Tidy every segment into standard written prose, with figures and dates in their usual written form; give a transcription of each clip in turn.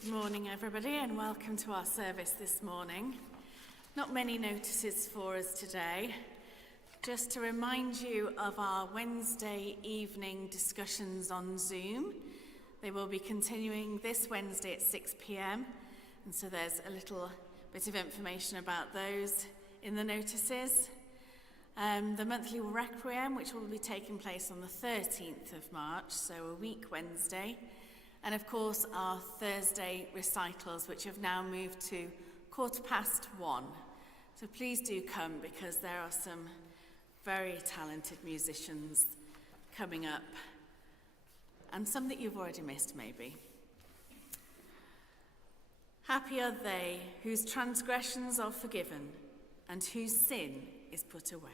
Good morning, everybody, and welcome to our service this morning. Not many notices for us today. Just to remind you of our Wednesday evening discussions on Zoom. They will be continuing this Wednesday at 6 p.m, and so there's a little bit of information about those in the notices. The monthly Requiem, which will be taking place on the 13th of March, so a week Wednesday. And of course, our Thursday recitals, which have now moved to 1:15. So please do come, because there are some very talented musicians coming up, and some that you've already missed, maybe. Happy are they whose transgressions are forgiven and whose sin is put away.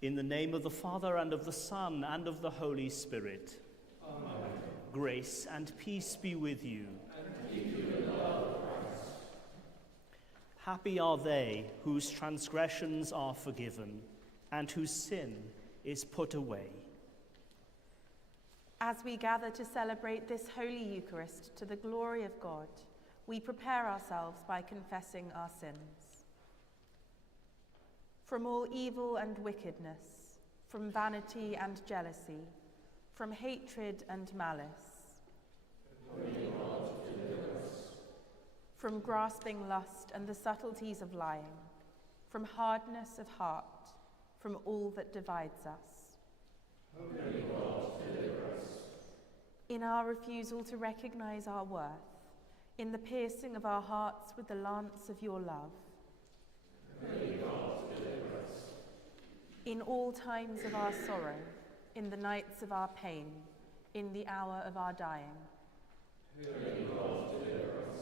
In the name of the Father, and of the Son, and of the Holy Spirit. Amen. Grace and peace be with you. And keep you in the love of Christ. Happy are they whose transgressions are forgiven, and whose sin is put away. As we gather to celebrate this Holy Eucharist to the glory of God, we prepare ourselves by confessing our sins. From all evil and wickedness, from vanity and jealousy, from hatred and malice, from grasping lust and the subtleties of lying, from hardness of heart, from all that divides us. Holy God, deliver us. in our refusal to recognize our worth, in the piercing of our hearts with the lance of your love. May God deliver us. In all times of our sorrow, in the nights of our pain, in the hour of our dying. May God deliver us.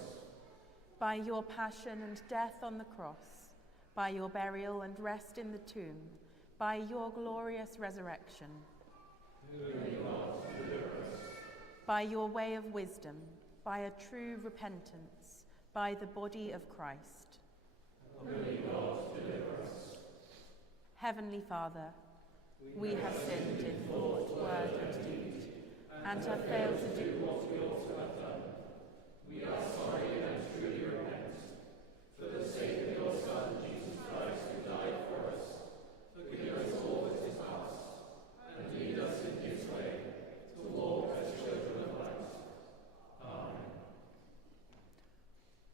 By your passion and death on the cross, by your burial and rest in the tomb, by your glorious resurrection. May God deliver us. By your way of wisdom, by a true repentance, by the body of Christ. May God deliver us. Heavenly Father, we have sinned in thought, word and deed, and have failed to do what we ought to have done. We are sorry and truly repent. For the sake of your Son, Jesus Christ, who died for us, forgive us all that is past, and lead us in his way, to walk as children of light. Amen.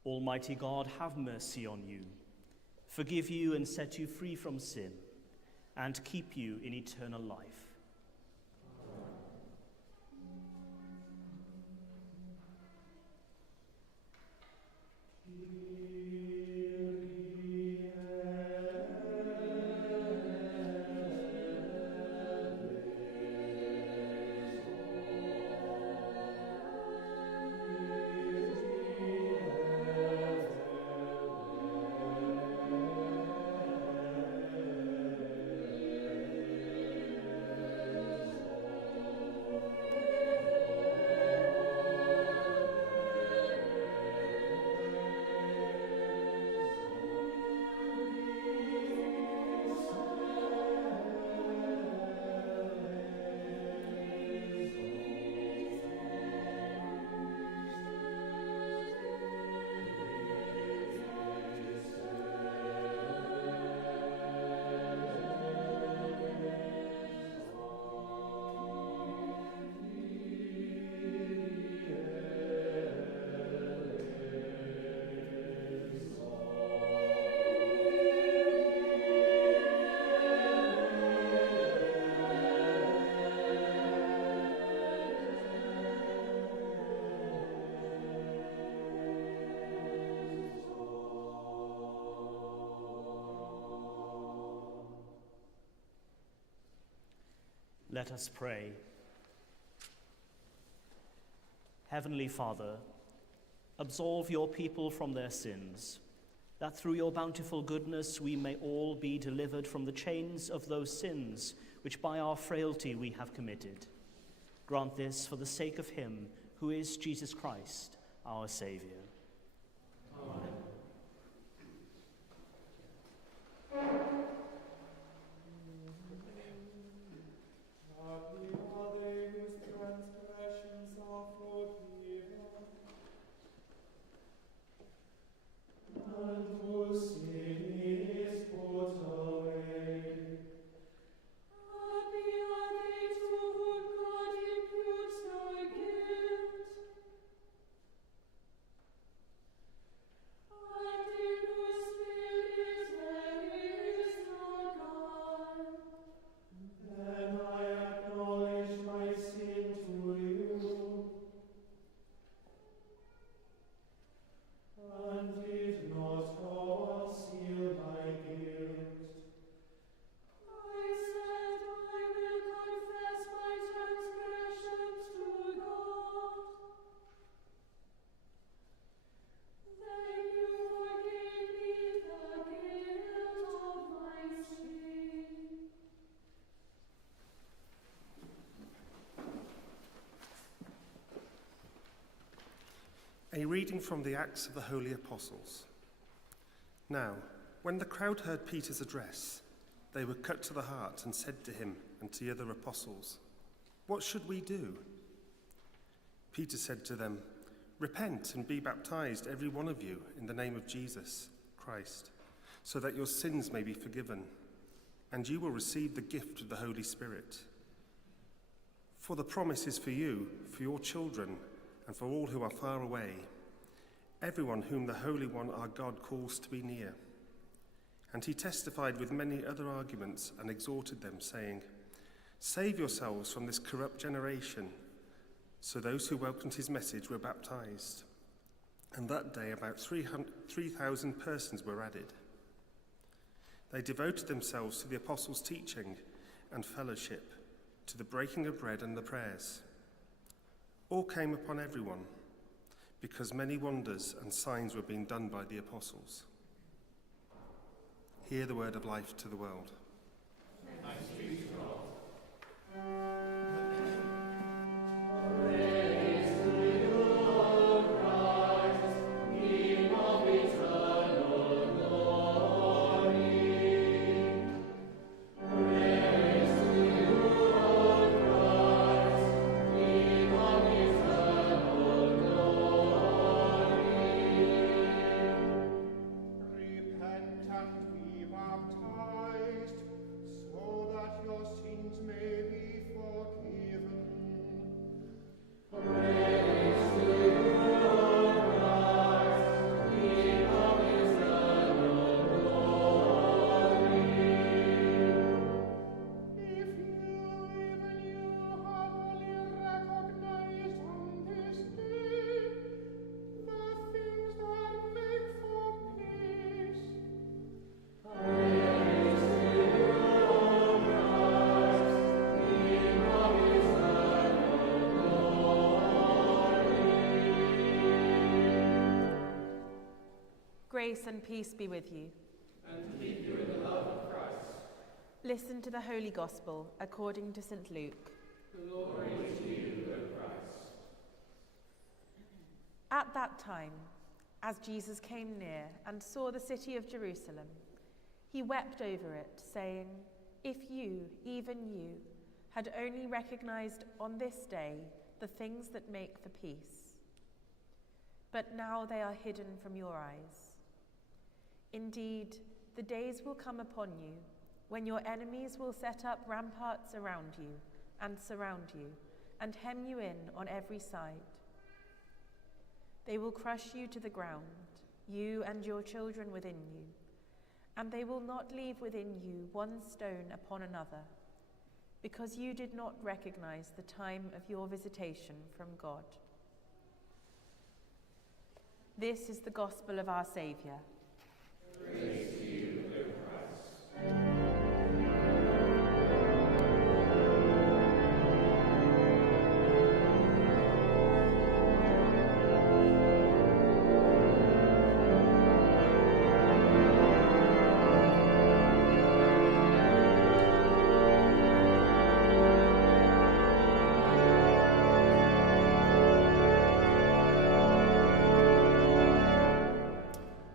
Almighty God, have mercy on you, forgive you and set you free from sin, and keep you in eternal life. Let us pray. Heavenly Father, absolve your people from their sins, that through your bountiful goodness we may all be delivered from the chains of those sins which by our frailty we have committed. Grant this for the sake of him who is Jesus Christ, our Saviour. Amen. A reading from the Acts of the Holy Apostles. Now, when the crowd heard Peter's address, they were cut to the heart and said to him and to the other apostles, "What should we do?" Peter said to them, "Repent and be baptized, every one of you, in the name of Jesus Christ, so that your sins may be forgiven, and you will receive the gift of the Holy Spirit. For the promise is for you, for your children, and for all who are far away, everyone whom the Holy One our God calls to be near." And he testified with many other arguments and exhorted them, saying, "Save yourselves from this corrupt generation." So those who welcomed his message were baptized, and that day about 3,000 persons were added. They devoted themselves to the apostles' teaching and fellowship, to the breaking of bread and the prayers. All came upon everyone, because many wonders and signs were being done by the apostles. Hear the word of life to the world. Thanks be to God. Grace and peace be with you. And to keep you in the love of Christ. Listen to the Holy Gospel according to St. Luke. Glory to you, O Christ. At that time, as Jesus came near and saw the city of Jerusalem, he wept over it, saying, "If you, even you, had only recognized on this day the things that make for peace. But now they are hidden from your eyes. Indeed, the days will come upon you when your enemies will set up ramparts around you and surround you and hem you in on every side. They will crush you to the ground, you and your children within you, and they will not leave within you one stone upon another, because you did not recognize the time of your visitation from God." This is the gospel of our Saviour. Praise to you, O Christ.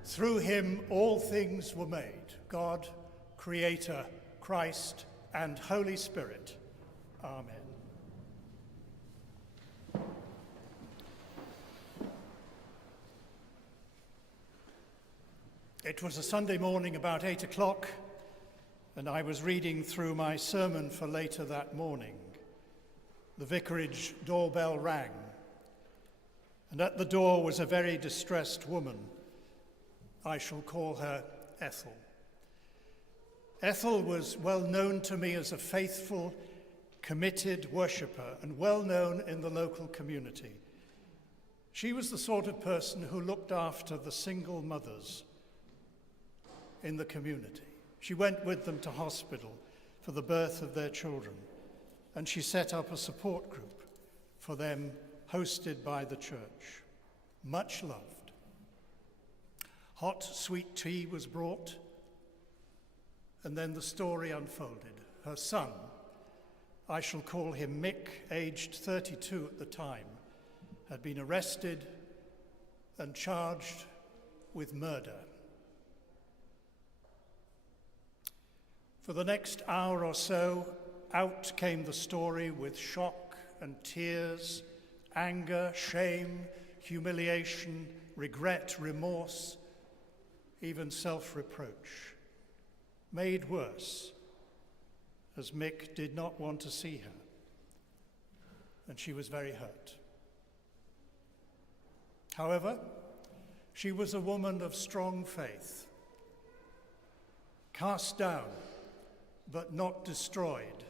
Through him all things were made, God, Creator, Christ, and Holy Spirit. Amen. It was a Sunday morning about 8 o'clock, and I was reading through my sermon for later that morning. The vicarage doorbell rang, and at the door was a very distressed woman. I shall call her Ethel. Ethel was well known to me as a faithful, committed worshipper and well known in the local community. She was the sort of person who looked after the single mothers in the community. She went with them to hospital for the birth of their children, and she set up a support group for them hosted by the church. Much loved. Hot, sweet tea was brought, and then the story unfolded. Her son, I shall call him Mick, aged 32 at the time, had been arrested and charged with murder. For the next hour or so, out came the story with shock and tears, anger, shame, humiliation, regret, remorse, even self-reproach, made worse as Mick did not want to see her, and she was very hurt. However, she was a woman of strong faith, cast down but not destroyed,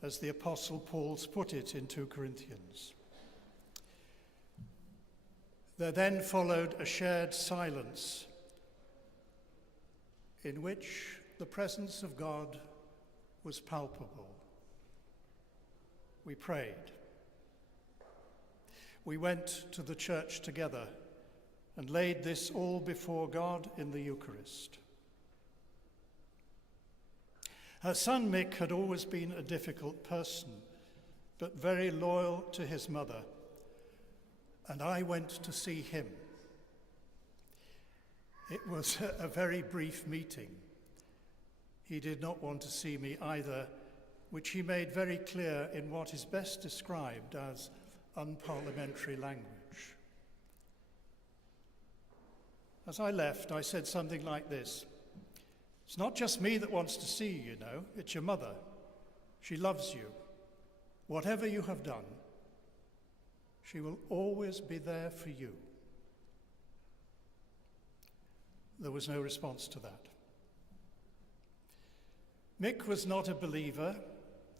as the Apostle Paul put it in 2 Corinthians. There then followed a shared silence in which the presence of God was palpable. We prayed. We went to the church together and laid this all before God in the Eucharist. Her son Mick had always been a difficult person, but very loyal to his mother, and I went to see him. It was a very brief meeting. He did not want to see me either, which he made very clear in what is best described as unparliamentary language. As I left, I said something like this: "It's not just me that wants to see you, it's your mother. She loves you. Whatever you have done, she will always be there for you." There was no response to that. Mick was not a believer,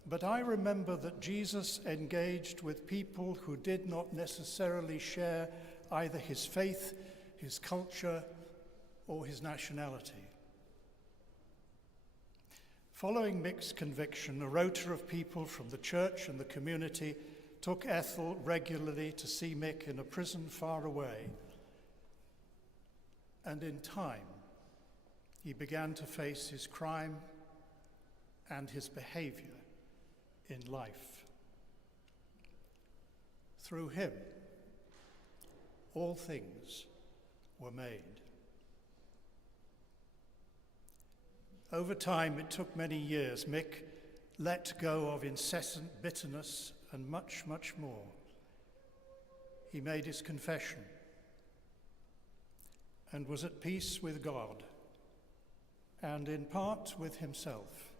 but I remember that Jesus engaged with people who did not necessarily share either his faith, his culture, or his nationality. Following Mick's conviction, a rota of people from the church and the community took Ethel regularly to see Mick in a prison far away. And in time, he began to face his crime and his behavior in life. Through him, all things were made. Over time, it took many years, Mick let go of incessant bitterness and much, much more. He made his confession and was at peace with God and in part with himself.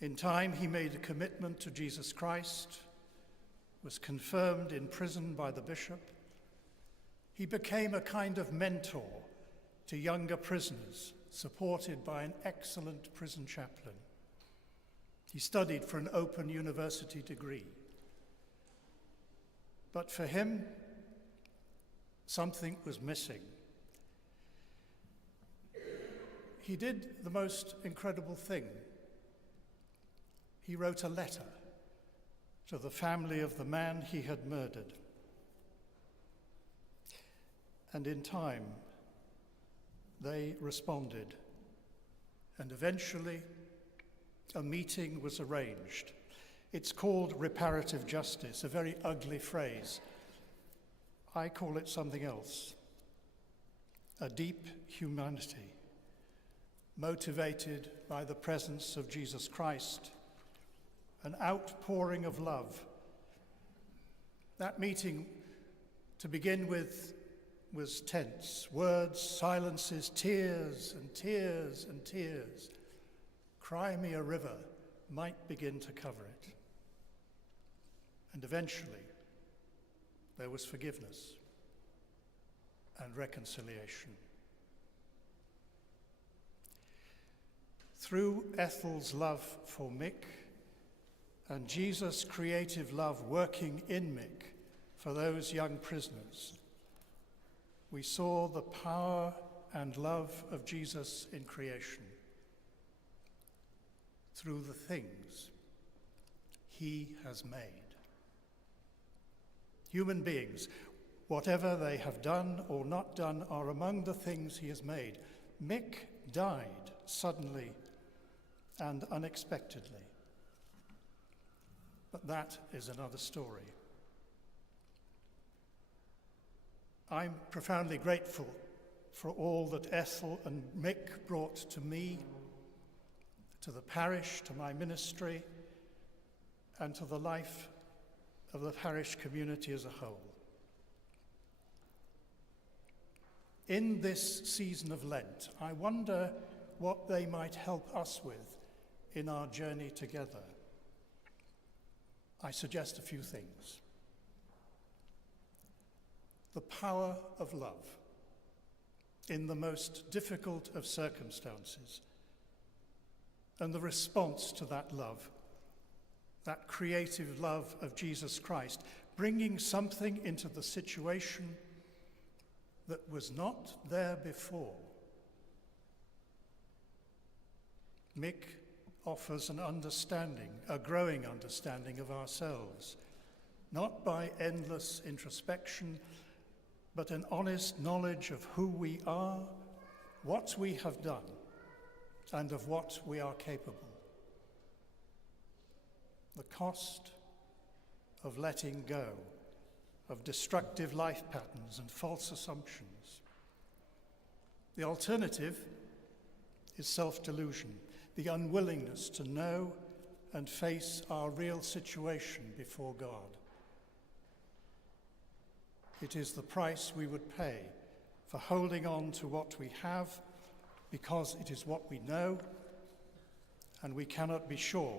In time, he made a commitment to Jesus Christ, was confirmed in prison by the bishop. He became a kind of mentor to younger prisoners, supported by an excellent prison chaplain. He studied for an open university degree. But for him, something was missing. He did the most incredible thing. He wrote a letter to the family of the man he had murdered. And in time, they responded, and eventually a meeting was arranged. It's called reparative justice, a very ugly phrase. I call it something else: a deep humanity, motivated by the presence of Jesus Christ, an outpouring of love. That meeting, to begin with, was tense. Words, silences, tears and tears and tears. Cry me a river might begin to cover it. And eventually, there was forgiveness and reconciliation. Through Ethel's love for Mick and Jesus' creative love working in Mick for those young prisoners, we saw the power and love of Jesus in creation through the things he has made. Human beings, whatever they have done or not done, are among the things he has made. Mick died suddenly and unexpectedly. But that is another story. I'm profoundly grateful for all that Ethel and Mick brought to me, to the parish, to my ministry, and to the life of the parish community as a whole. In this season of Lent, I wonder what they might help us with in our journey together. I suggest a few things. The power of love in the most difficult of circumstances, and the response to that love, that creative love of Jesus Christ, bringing something into the situation that was not there before. Mick offers an understanding, a growing understanding of ourselves, not by endless introspection, but an honest knowledge of who we are, what we have done, and of what we are capable. The cost of letting go of destructive life patterns and false assumptions. The alternative is self-delusion, the unwillingness to know and face our real situation before God. It is the price we would pay for holding on to what we have because it is what we know, and we cannot be sure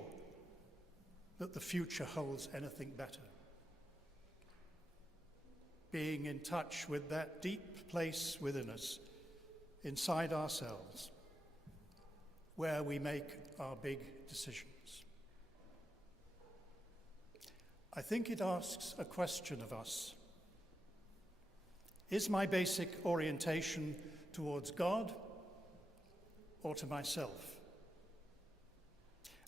that the future holds anything better. Being in touch with that deep place within us, inside ourselves, where we make our big decisions. I think it asks a question of us. Is my basic orientation towards God or to myself?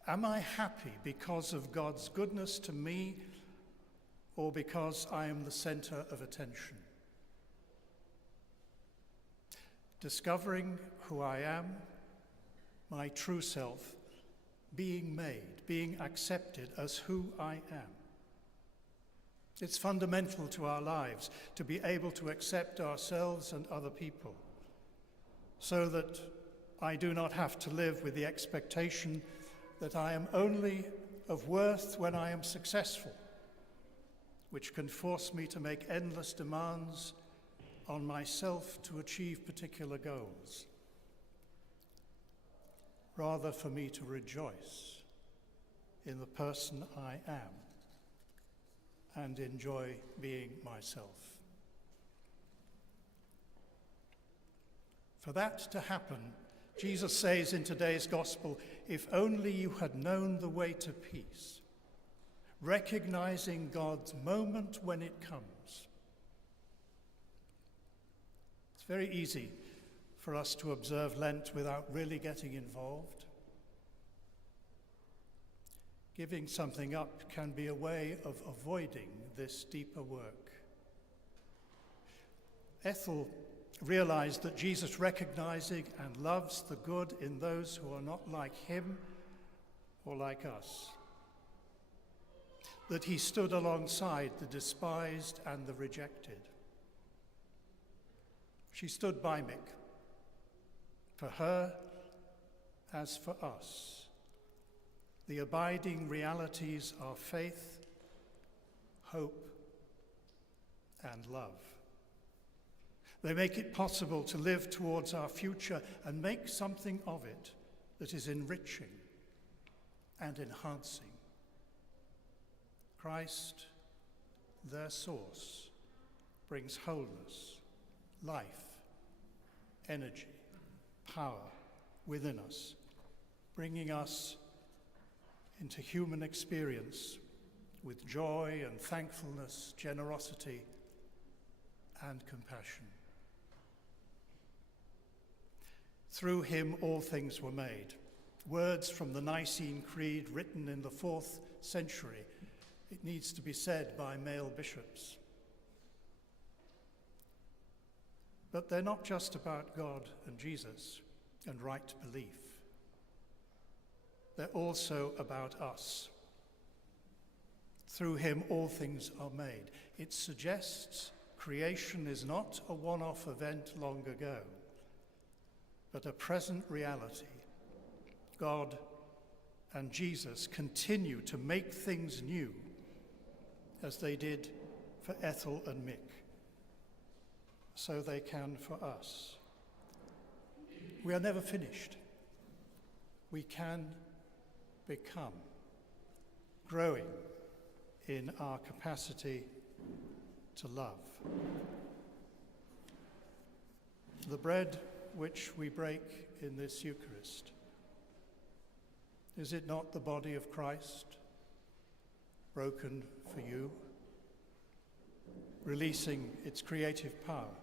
Am I happy because of God's goodness to me or because I am the center of attention? Discovering who I am, my true self, being made, being accepted as who I am. It's fundamental to our lives to be able to accept ourselves and other people, so that I do not have to live with the expectation that I am only of worth when I am successful, which can force me to make endless demands on myself to achieve particular goals. Rather, for me to rejoice in the person I am and enjoy being myself. For that to happen, Jesus says in today's gospel, if only you had known the way to peace, recognizing God's moment when it comes. It's very easy for us to observe Lent without really getting involved. Giving something up can be a way of avoiding this deeper work. Ethel realized that Jesus recognizes and loves the good in those who are not like him or like us. That he stood alongside the despised and the rejected. She stood by Mick, for her as for us. The abiding realities are faith, hope, and love. They make it possible to live towards our future and make something of it that is enriching and enhancing. Christ, their source, brings wholeness, life, energy, power within us, bringing us into human experience with joy and thankfulness, generosity, and compassion. Through him all things were made. Words from the Nicene Creed written in the 4th century. It needs to be said by male bishops. But they're not just about God and Jesus and right belief. They're also about us. Through him all things are made. It suggests creation is not a one-off event long ago, but a present reality. God and Jesus continue to make things new, as they did for Ethel and Mick, so they can for us. We are never finished. We can become, growing in our capacity to love. The bread which we break in this Eucharist, is it not the body of Christ broken for you releasing its creative power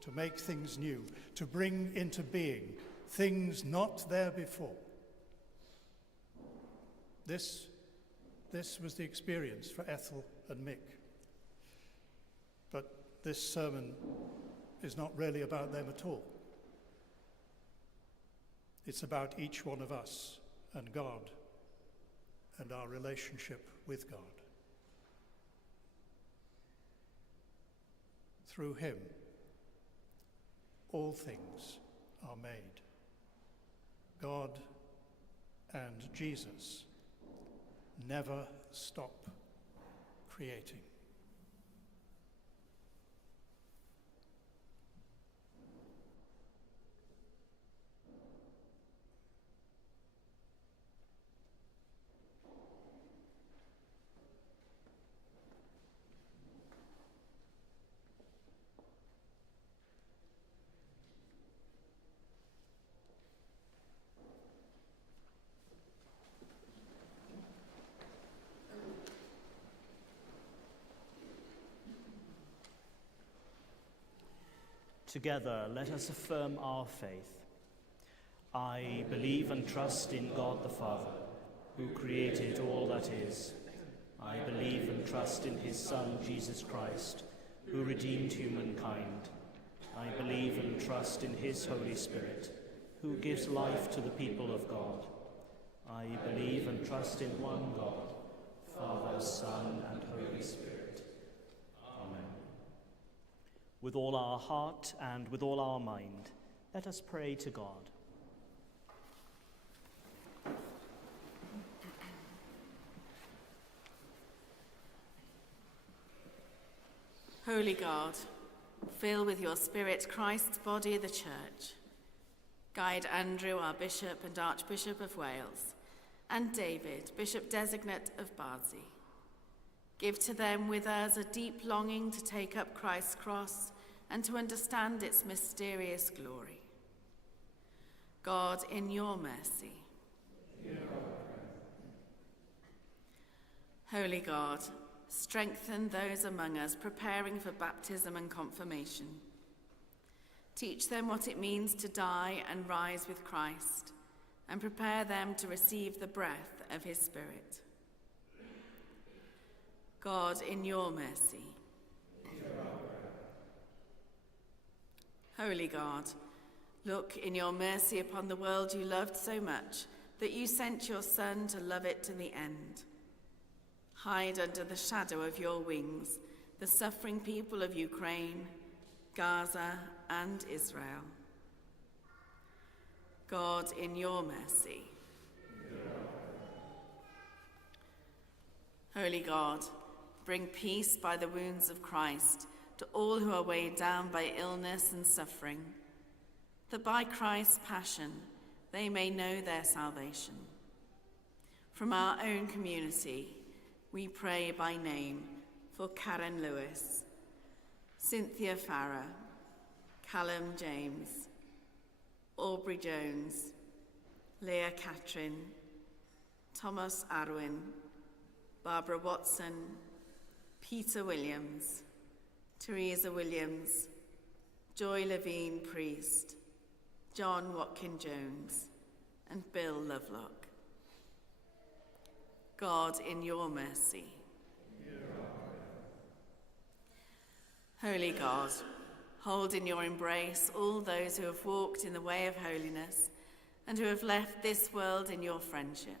to make things new, to bring into being things not there before. This was the experience for Ethel and Mick. But this sermon is not really about them at all. It's about each one of us and God and our relationship with God. Through him, all things are made. God and Jesus never stop creating. Together, let us affirm our faith. I believe and trust in God the Father, who created all that is. I believe and trust in his Son, Jesus Christ, who redeemed humankind. I believe and trust in his Holy Spirit, who gives life to the people of God. I believe and trust in one God, Father, Son, and Holy Spirit. With all our heart and with all our mind, let us pray to God. Holy God, fill with your Spirit Christ's body, the Church. Guide Andrew, our Bishop and Archbishop of Wales, and David, Bishop Designate of Bardsey. Give to them with us a deep longing to take up Christ's cross and to understand its mysterious glory. God, in your mercy. Holy God, strengthen those among us preparing for baptism and confirmation. Teach them what it means to die and rise with Christ, and prepare them to receive the breath of his Spirit. God, in your mercy. Holy God, look in your mercy upon the world you loved so much that you sent your Son to love it to the end. Hide under the shadow of your wings the suffering people of Ukraine, Gaza, and Israel. God, in your mercy. Holy God, bring peace by the wounds of Christ to all who are weighed down by illness and suffering, that by Christ's passion they may know their salvation. From our own community, we pray by name for Karen Lewis, Cynthia Farrer, Callum James, Aubrey Jones, Leah Catrin, Thomas Arwin, Barbara Watson, Peter Williams, Teresa Williams, Joy Levine Priest, John Watkin Jones, and Bill Lovelock. God, in your mercy. Holy God, hold in your embrace all those who have walked in the way of holiness and who have left this world in your friendship.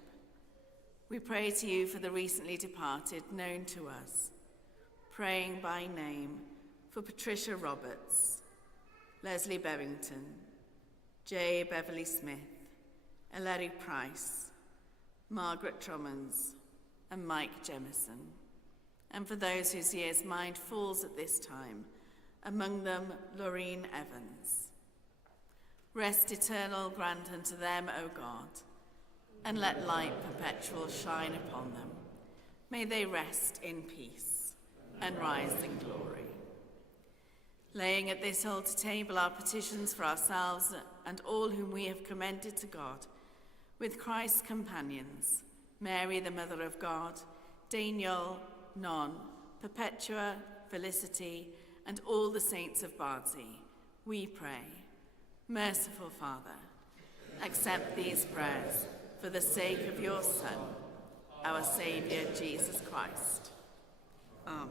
We pray to you for the recently departed known to us, praying by name for Patricia Roberts, Leslie Berrington, J. Beverly Smith, Ellery Price, Margaret Trummans, and Mike Jemison, and for those whose year's mind falls at this time, among them Laureen Evans. Rest eternal grant unto them, O God, and let light perpetual shine upon them. May they rest in peace and rise in glory. Laying at this altar table our petitions for ourselves and all whom we have commended to God, with Christ's companions, Mary, the Mother of God, Daniel, Non, Perpetua, Felicity, and all the saints of Bardsey, we pray. Merciful Father, accept these prayers for the sake of your Son, our Saviour, Jesus Christ. Amen.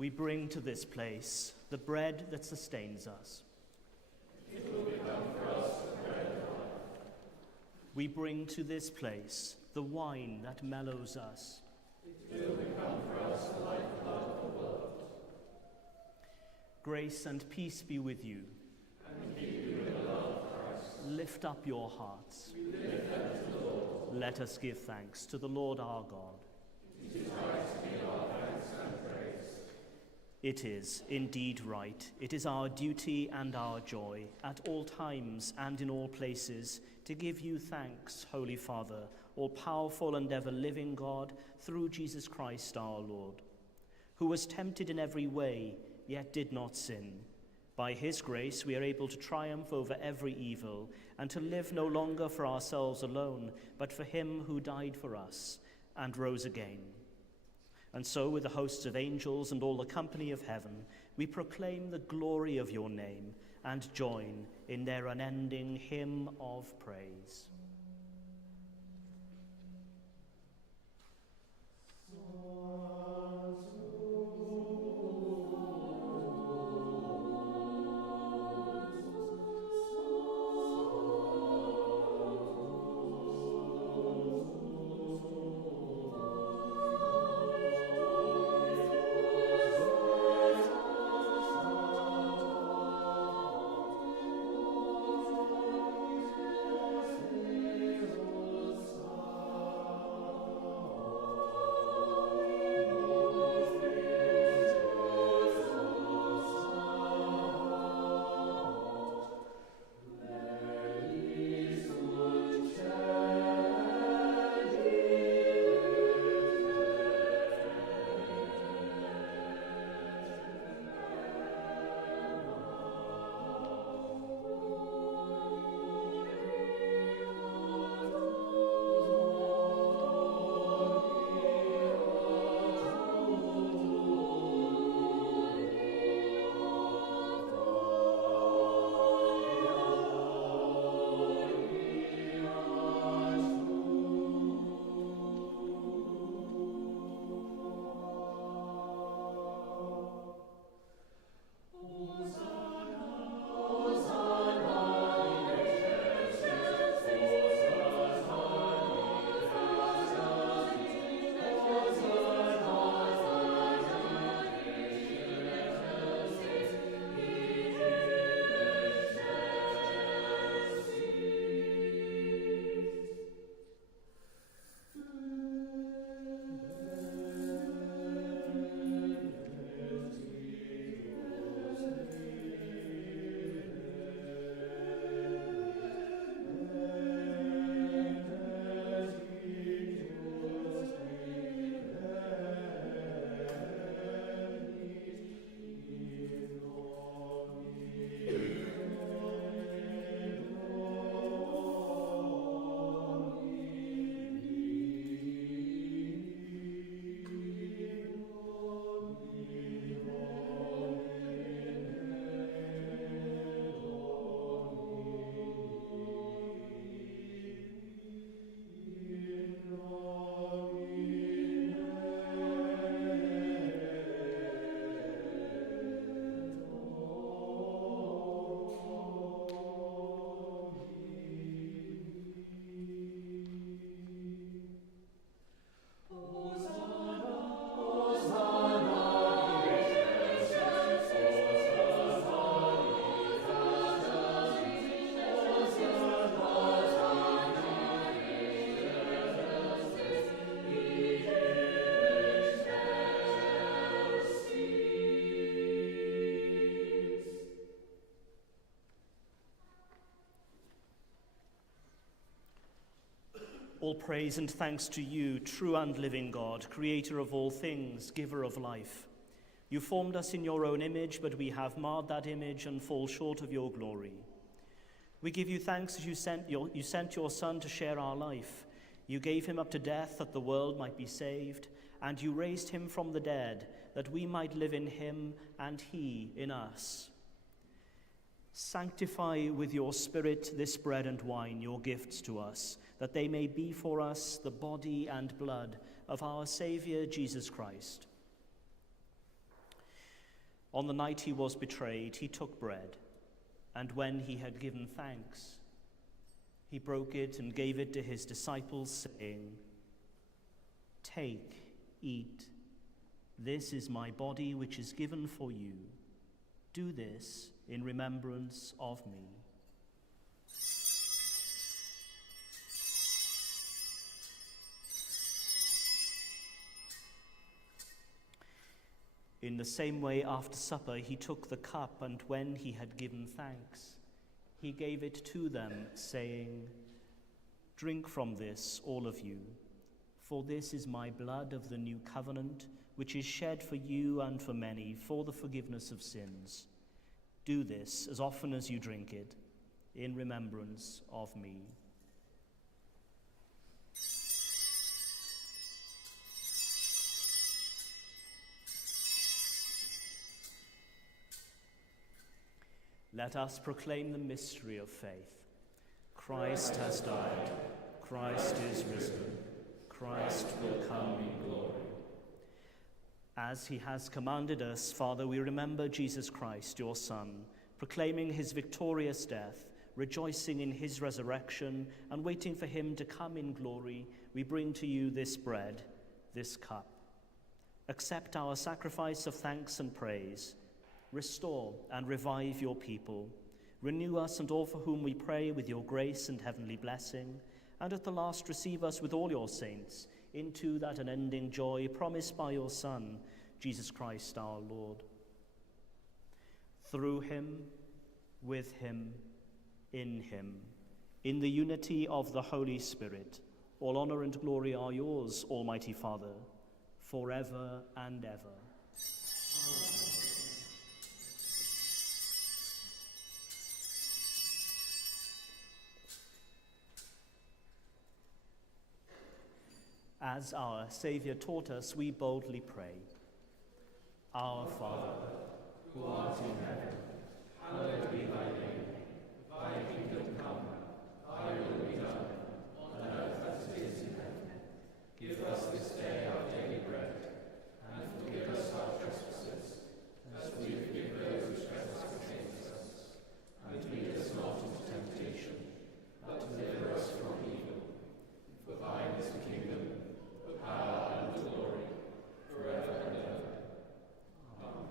we bring to this place the bread that sustains us. It will become for us the bread of life. We bring to this place the wine that mellows us. It will become for us the Grace and peace be with you. And keep you in the love of Christ. Lift up your hearts. We lift them to the Lord. Let us give thanks to the Lord our God. It is right to give our thanks and praise. It is indeed right. It is our duty and our joy at all times and in all places to give you thanks, Holy Father, all-powerful and ever-living God, through Jesus Christ our Lord, who was tempted in every way, yet did not sin. By his grace we are able to triumph over every evil and to live no longer for ourselves alone, but for him who died for us and rose again. And so with the hosts of angels and all the company of heaven, we proclaim the glory of your name and join in their unending hymn of praise. All praise and thanks to you, true and living God, creator of all things, giver of life. You formed us in your own image, but we have marred that image and fall short of your glory. We give you thanks as you sent your Son to share our life. You gave him up to death that the world might be saved, and you raised him from the dead that we might live in him and he in us. Sanctify with your Spirit this bread and wine, your gifts to us, that they may be for us the body and blood of our Saviour Jesus Christ. On the night he was betrayed, he took bread, and when he had given thanks, he broke it and gave it to his disciples, saying, "Take, eat, this is my body which is given for you. Do this in remembrance of me. In the same way, after supper, he took the cup, and when he had given thanks, he gave it to them, saying, "Drink from this, all of you, for this is my blood of the new covenant, which is shed for you and for many for the forgiveness of sins. Do this as often as you drink it, in remembrance of me." Let us proclaim the mystery of faith. Christ has died. Christ is risen. Christ will come in glory. As he has commanded us, Father, we remember Jesus Christ, your Son, proclaiming his victorious death, rejoicing in his resurrection, and waiting for him to come in glory. We bring to you this bread, this cup. Accept our sacrifice of thanks and praise. Restore and revive your people. Renew us and all for whom we pray with your grace and heavenly blessing. And at the last receive us with all your saints into that unending joy promised by your Son, Jesus Christ our Lord. Through him, with him, in the unity of the Holy Spirit, all honor and glory are yours, Almighty Father, forever and ever. As our Saviour taught us, we boldly pray. Our Father, who art in heaven, hallowed be thy name. Thy kingdom come, thy will be done, on earth as it is in heaven. Give us this day our daily bread, and forgive us our trespasses, as we forgive those who trespass against us. And lead us not into temptation, but deliver us from evil. For thine is the kingdom, the power, and the glory, forever and ever. Amen.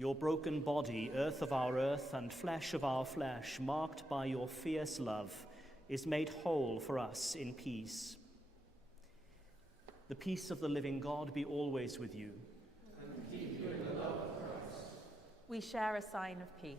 your broken body, earth of our earth and flesh of our flesh, marked by your fierce love, is made whole for us in peace. The peace of the living God be always with you. And keep you in the love of Christ. We share a sign of peace.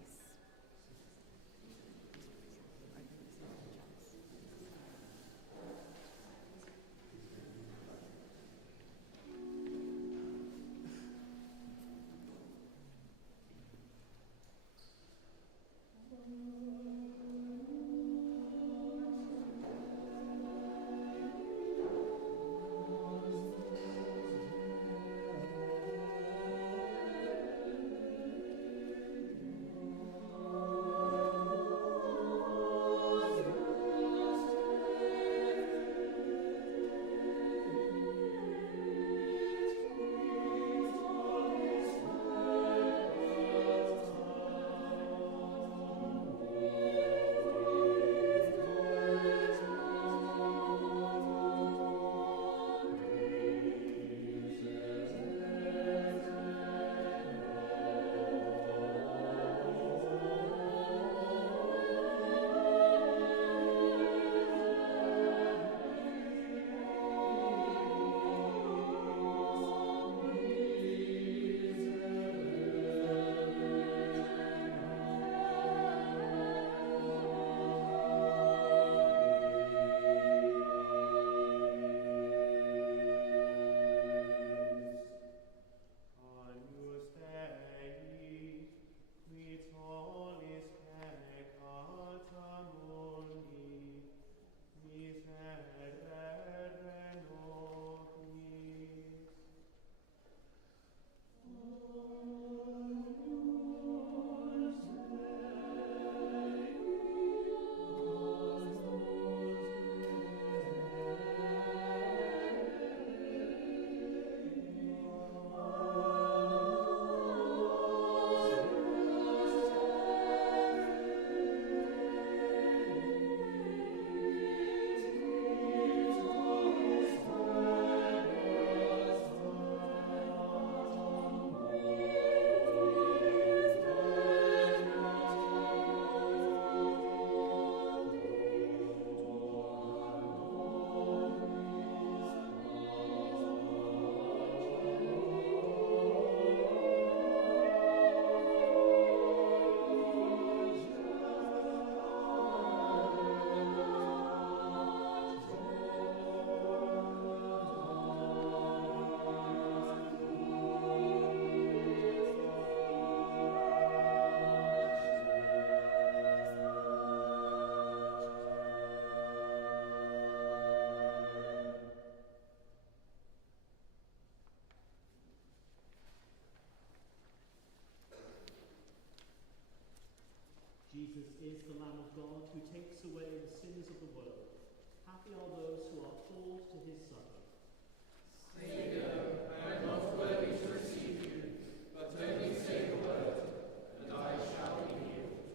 Jesus is the Lamb of God who takes away the sins of the world. Happy are those who are called to his supper. Saviour, I am not worthy to receive you, but only say the word, and I shall be healed.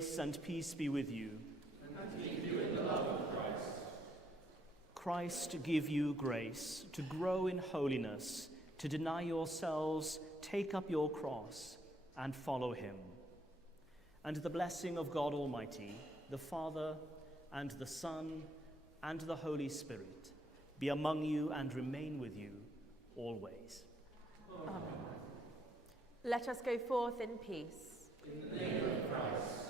Grace and peace be with you. And keep you in the love of Christ. Christ give you grace to grow in holiness, to deny yourselves, take up your cross, and follow him. And the blessing of God Almighty, the Father, and the Son, and the Holy Spirit, be among you and remain with you always. Amen. Let us go forth in peace. In the name of Christ.